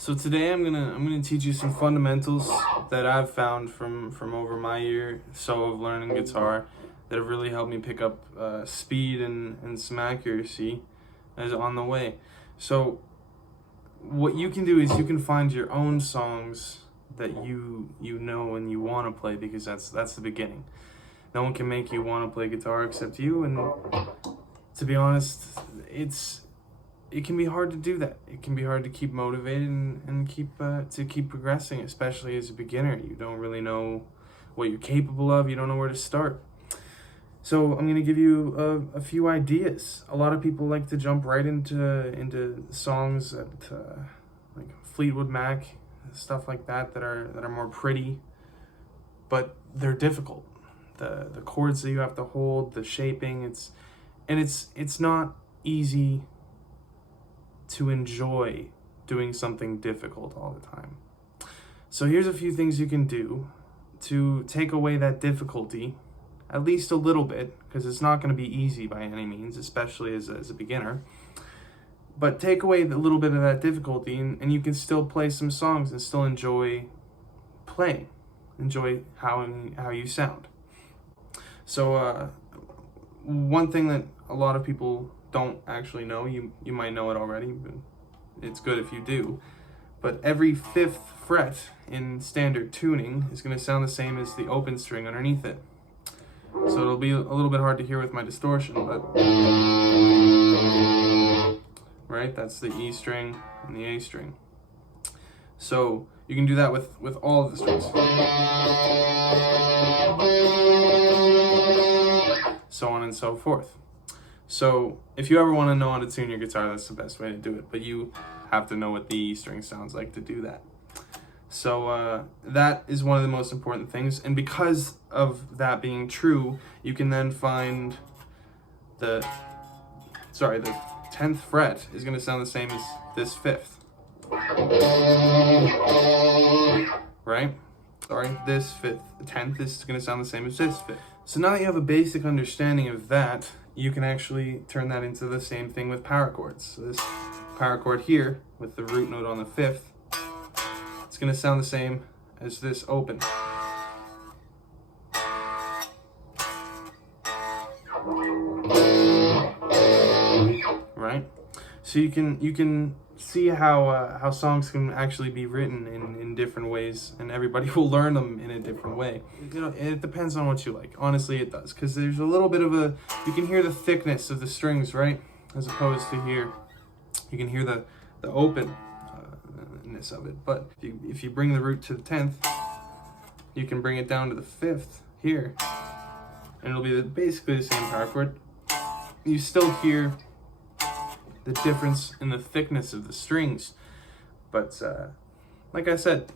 So today I'm gonna teach you some fundamentals that I've found from over my year so of learning guitar that have really helped me pick up speed and some accuracy as on the way. So what you can do is you can find your own songs that you know and you want to play, because that's the beginning. No one can make you want to play guitar except you, and to be honest, it can be hard to do that. It can be hard to keep motivated and keep progressing, especially as a beginner. You don't really know what you're capable of. You don't know where to start. So I'm gonna give you a few ideas. A lot of people like to jump right into songs that like Fleetwood Mac, stuff like that are more pretty, but they're difficult. The chords that you have to hold, the shaping, it's not easy to enjoy doing something difficult all the time. So here's a few things you can do to take away that difficulty, at least a little bit, because it's not going to be easy by any means, especially as a beginner. But take away a little bit of that difficulty, and you can still play some songs and still enjoy playing, enjoy how you sound. So one thing that a lot of people don't actually know, you might know it already, but it's good if you do, but every fifth fret in standard tuning is going to sound the same as the open string underneath it. So it'll be a little bit hard to hear with my distortion, but right, that's the E string and the A string. So you can do that with all of the strings, so on and so forth. So if you ever want to know how to tune your guitar, that's the best way to do it, but you have to know what the E string sounds like to do that. So that is one of the most important things, and because of that being true, you can then find the 10th fret is going to sound the same as this 5th. Right? Sorry, this 5th, 10th is going to sound the same as this 5th. So now that you have a basic understanding of that, you can actually turn that into the same thing with power chords. So this power chord here, with the root note on the 5th, it's going to sound the same as this open. Right? So you can see how songs can actually be written in different ways, and everybody will learn them in a different way. You know, it depends on what you like. Honestly, it does, because there's a little bit of you can hear the thickness of the strings, right? As opposed to here, you can hear the openness of it. But if you bring the root to the 10th, you can bring it down to the 5th here, and it'll be basically the same power chord. You still hear the difference in the thickness of the strings, but like I said,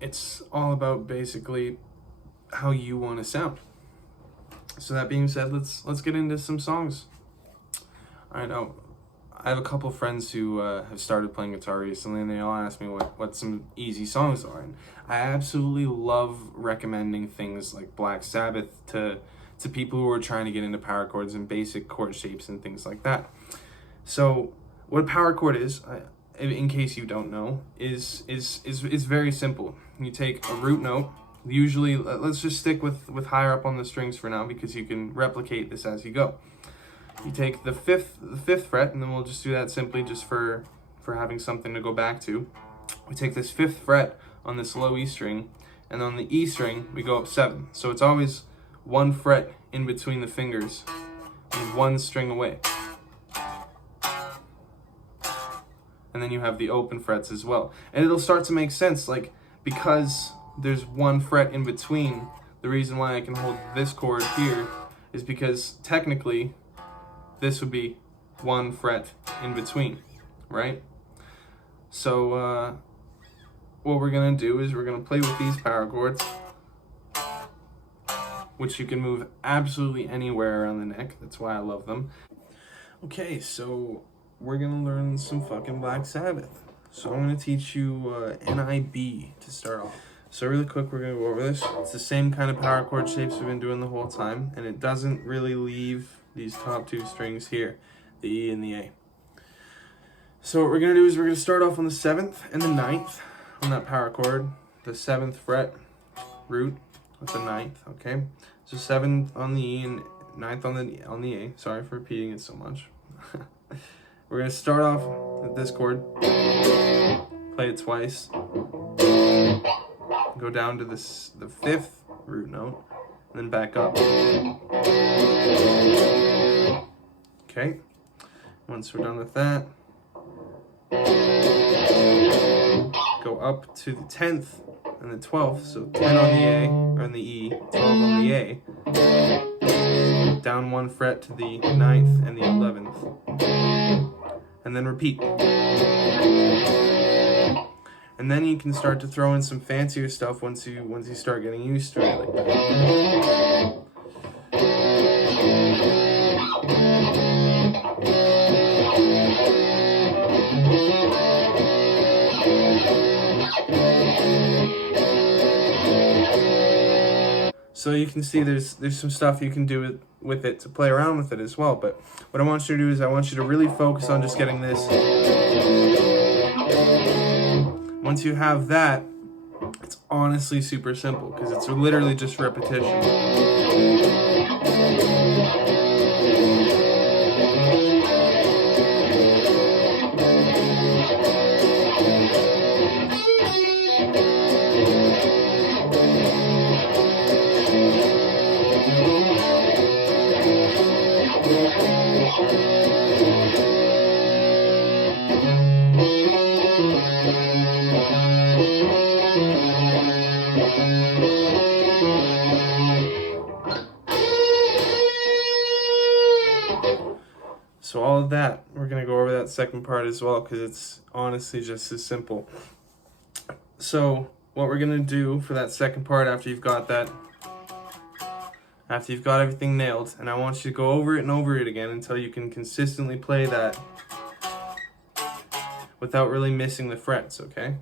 it's all about basically how you want to sound. So that being said, let's get into some songs. All right, now I have a couple friends who have started playing guitar recently, and they all ask me what some easy songs are, and I absolutely love recommending things like Black Sabbath to people who are trying to get into power chords and basic chord shapes and things like that. So what a power chord is, in case you don't know, is very simple. You take a root note. Usually, let's just stick with higher up on the strings for now, because you can replicate this as you go. You take the fifth fret, and then we'll just do that simply just for having something to go back to. We take this 5th fret on this low E string, and on the E string we go up 7. So it's always 1 fret in between the fingers and 1 string away. And then you have the open frets as well. And it'll start to make sense, like, because there's 1 fret in between, the reason why I can hold this chord here is because technically this would be 1 fret in between, right? So what we're gonna do is we're gonna play with these power chords, which you can move absolutely anywhere around the neck. That's why I love them. Okay, so we're gonna learn some fucking Black Sabbath. So I'm gonna teach you N.I.B to start off. So really quick, we're gonna go over this. It's the same kind of power chord shapes we've been doing the whole time, and it doesn't really leave these top 2 strings here, the E and the A. So what we're gonna do is we're gonna start off on the 7th and the 9th on that power chord, the 7th fret root with the 9th, okay? So 7th on the E and 9th on the A. Sorry for repeating it so much. We're gonna start off with this chord, play it twice, go down to the 5th root note, and then back up. Okay, once we're done with that, go up to the 10th and the 12th, so 10 on the A, or on the E, 12 on the A, down 1 fret to the 9th and the 11th, and then repeat. And then you can start to throw in some fancier stuff once you start getting used to it like that. So you can see there's some stuff you can do with it to play around with it as well. But what I want you to do is I want you to really focus on just getting this. Once you have that, it's honestly super simple because it's literally just repetition. So all of that, we're going to go over that second part as well because it's honestly just as simple. So what we're going to do for that second part after you've got everything nailed, and I want you to go over it and over it again until you can consistently play that without really missing the frets, okay?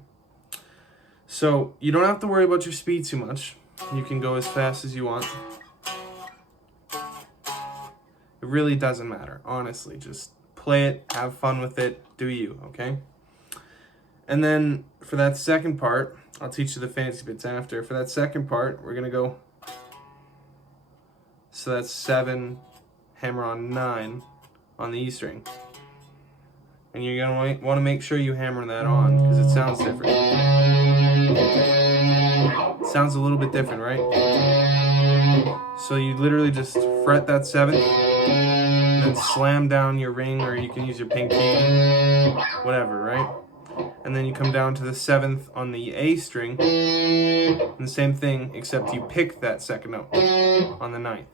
So you don't have to worry about your speed too much. You can go as fast as you want. It really doesn't matter, honestly. Just play it, have fun with it, do you, okay? And then for that second part, I'll teach you the fancy bits after. For that second part, we're gonna go, so that's 7, hammer on 9 on the E string. And you're gonna wanna make sure you hammer that on because it sounds different. It sounds a little bit different, right? So you literally just fret that 7th, and then slam down your ring, or you can use your pinky, whatever, right? And then you come down to the 7th on the A string, and the same thing, except you pick that second note on the 9th.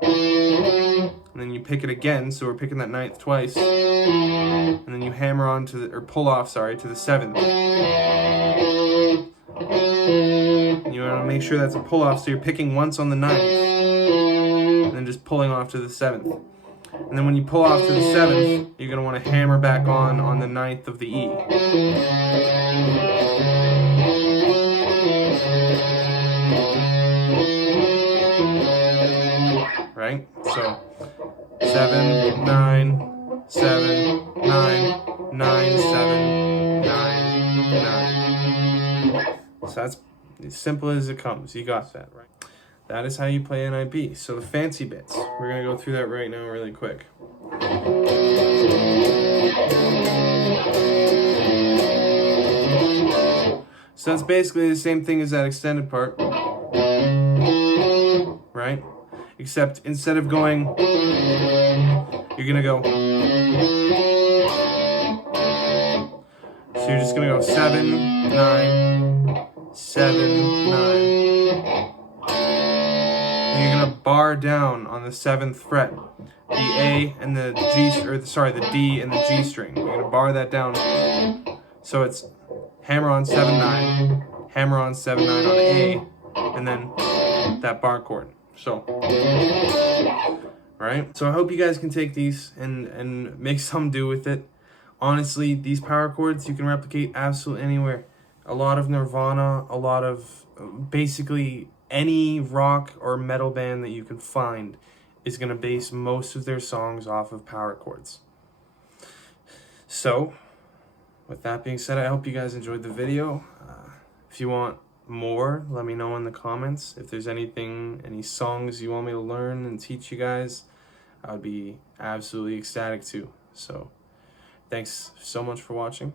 And then you pick it again, so we're picking that 9th twice, and then you hammer on to the, or pull off, sorry, to the 7th. You want to make sure that's a pull off, so you're picking once on the 9th, and then just pulling off to the 7th. And then when you pull off to the 7th, you're going to want to hammer back on the 9th of the E. Right? So 7, 9, 7, 9, 9, 7, 9, 9. So that's as simple as it comes. You got that, right? That is how you play N.I.B. So the fancy bits, we're going to go through that right now really quick. So that's basically the same thing as that extended part, right? Except instead of going, you're going to go. So you're just going to go 7, 9, 7, 9. And you're going to bar down on the 7th fret, the A and the G, or sorry, the D and the G string. You're going to bar that down. So it's hammer on 7, 9, hammer on 7, 9 on A, and then that bar chord. So, right? So I hope you guys can take these and make some do with it. Honestly, these power chords you can replicate absolutely anywhere. A lot of Nirvana, a lot of basically any rock or metal band that you can find is going to base most of their songs off of power chords. So, with that being said, I hope you guys enjoyed the video. If you want more, let me know in the comments. If there's any songs you want me to learn and teach you guys, I would be absolutely ecstatic to. So, thanks so much for watching.